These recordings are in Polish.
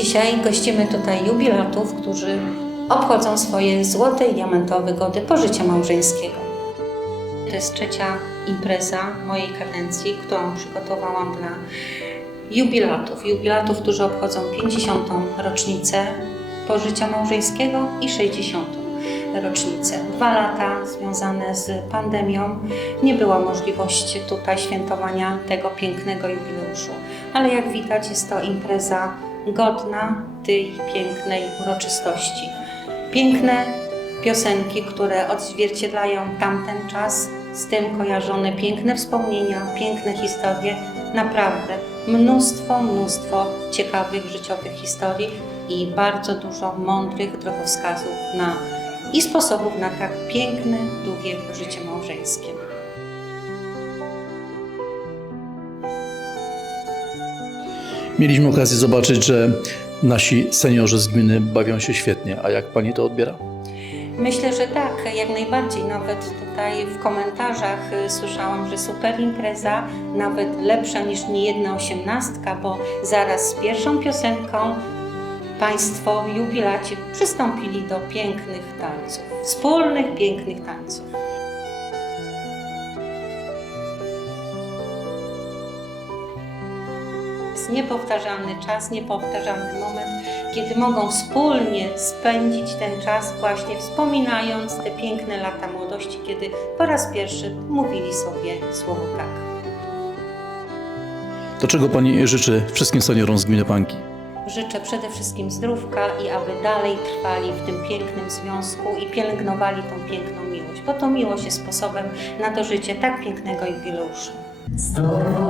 Dzisiaj gościmy tutaj jubilatów, którzy obchodzą swoje złote i diamentowe gody pożycia małżeńskiego. To jest trzecia impreza mojej kadencji, którą przygotowałam dla jubilatów. Jubilatów, którzy obchodzą 50. rocznicę pożycia małżeńskiego i 60. rocznicę. Dwa lata związane z pandemią nie była możliwości tutaj świętowania tego pięknego jubileuszu. Ale jak widać jest to impreza godna tej pięknej uroczystości. Piękne piosenki, które odzwierciedlają tamten czas, z tym kojarzone piękne wspomnienia, piękne historie, naprawdę mnóstwo, mnóstwo ciekawych życiowych historii i bardzo dużo mądrych drogowskazów na i sposobów na tak piękne, długie życie małżeńskie. Mieliśmy okazję zobaczyć, że nasi seniorzy z gminy bawią się świetnie. A jak pani to odbiera? Myślę, że tak, jak najbardziej. Nawet tutaj w komentarzach y, słyszałam, że super impreza, nawet lepsza niż niejedna osiemnastka, bo zaraz z pierwszą piosenką Państwo jubilaci przystąpili do pięknych tańców, wspólnych pięknych tańców. Jest niepowtarzalny czas, niepowtarzalny moment, kiedy mogą wspólnie spędzić ten czas właśnie wspominając te piękne lata młodości, kiedy po raz pierwszy mówili sobie słowo tak. To czego pani życzy wszystkim seniorom z gminy Panki? Życzę przede wszystkim zdrówka i aby dalej trwali w tym pięknym związku i pielęgnowali tą piękną miłość, bo to miłość jest sposobem na dożycie tak pięknego jubileuszu. Sto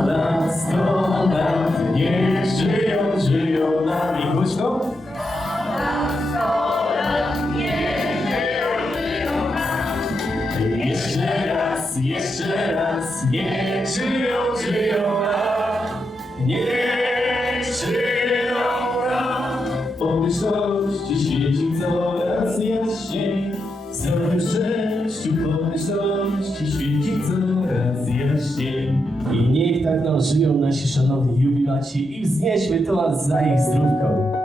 lat, sto lat, niech żyją, żyją nami głośno. Jeszcze raz, jeszcze raz, niech żyją, żyją szanowni jubilaci i wznieśmy toast za ich zdrówką.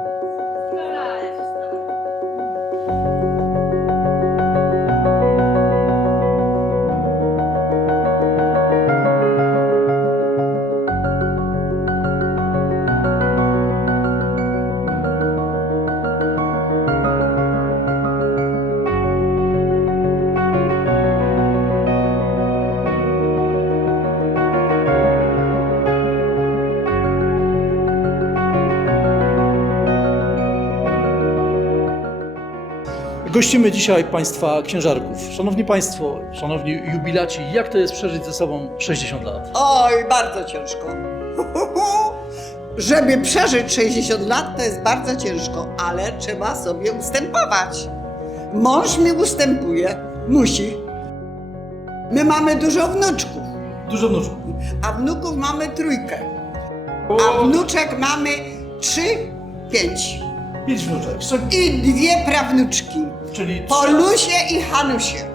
Gościmy dzisiaj Państwa księżarków. Szanowni Państwo, szanowni jubilaci, jak to jest przeżyć ze sobą 60 lat? Oj, bardzo ciężko. Żeby przeżyć 60 lat, to jest bardzo ciężko, ale trzeba sobie ustępować. Mąż mi ustępuje, musi. My mamy dużo wnuczków, Dużo wnuczków. a wnuków mamy trójkę. A wnuczek mamy trzy, pięć. Pięć wnuczek, czego- I dwie prawnuczki. czyli trzy- Polusie i Hanusie.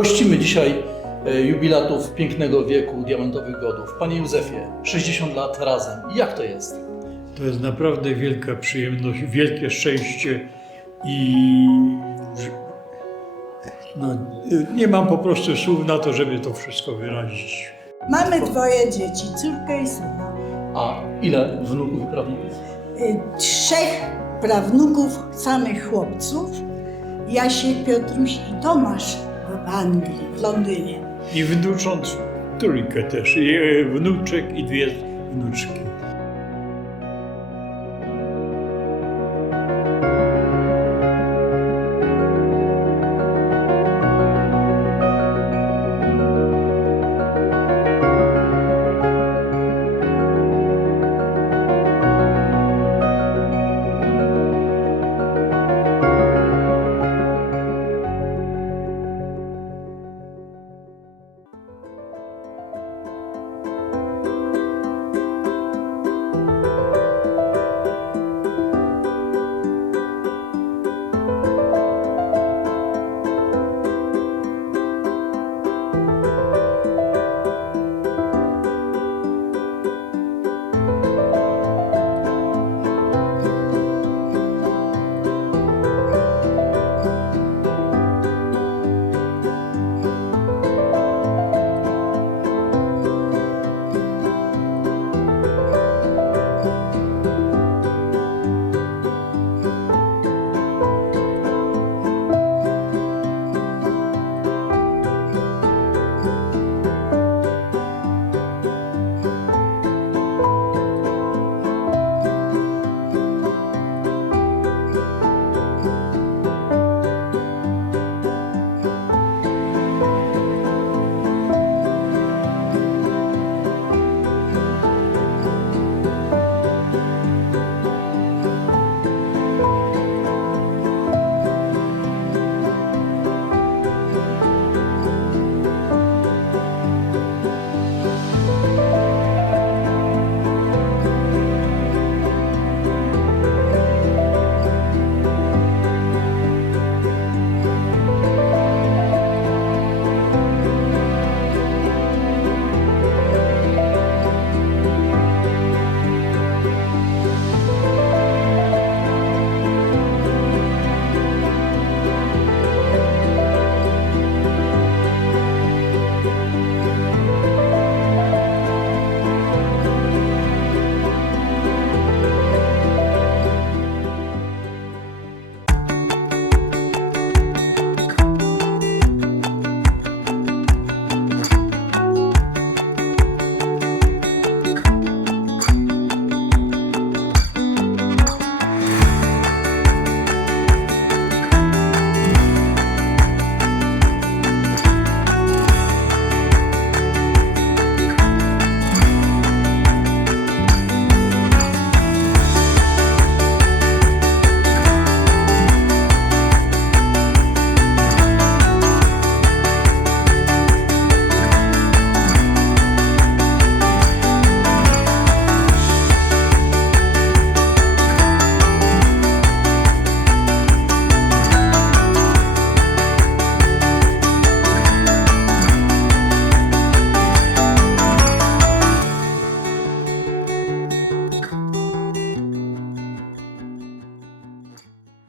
Gościmy dzisiaj e, jubilatów pięknego wieku, diamentowych godów. Panie Józefie, 60 lat razem. Jak to jest? To jest naprawdę wielka przyjemność, wielkie szczęście i no, nie mam po prostu słów na to, żeby to wszystko wyrazić. Mamy dwoje dzieci, córkę i syna. A ile wnuków i prawników? Y, Trzech prawnuków, samych chłopców. Jasiek, Piotruś i Tomasz Anglii, w Londynie. I wnucząc trójkę też, i e, wnuczek i dwie wnuczki.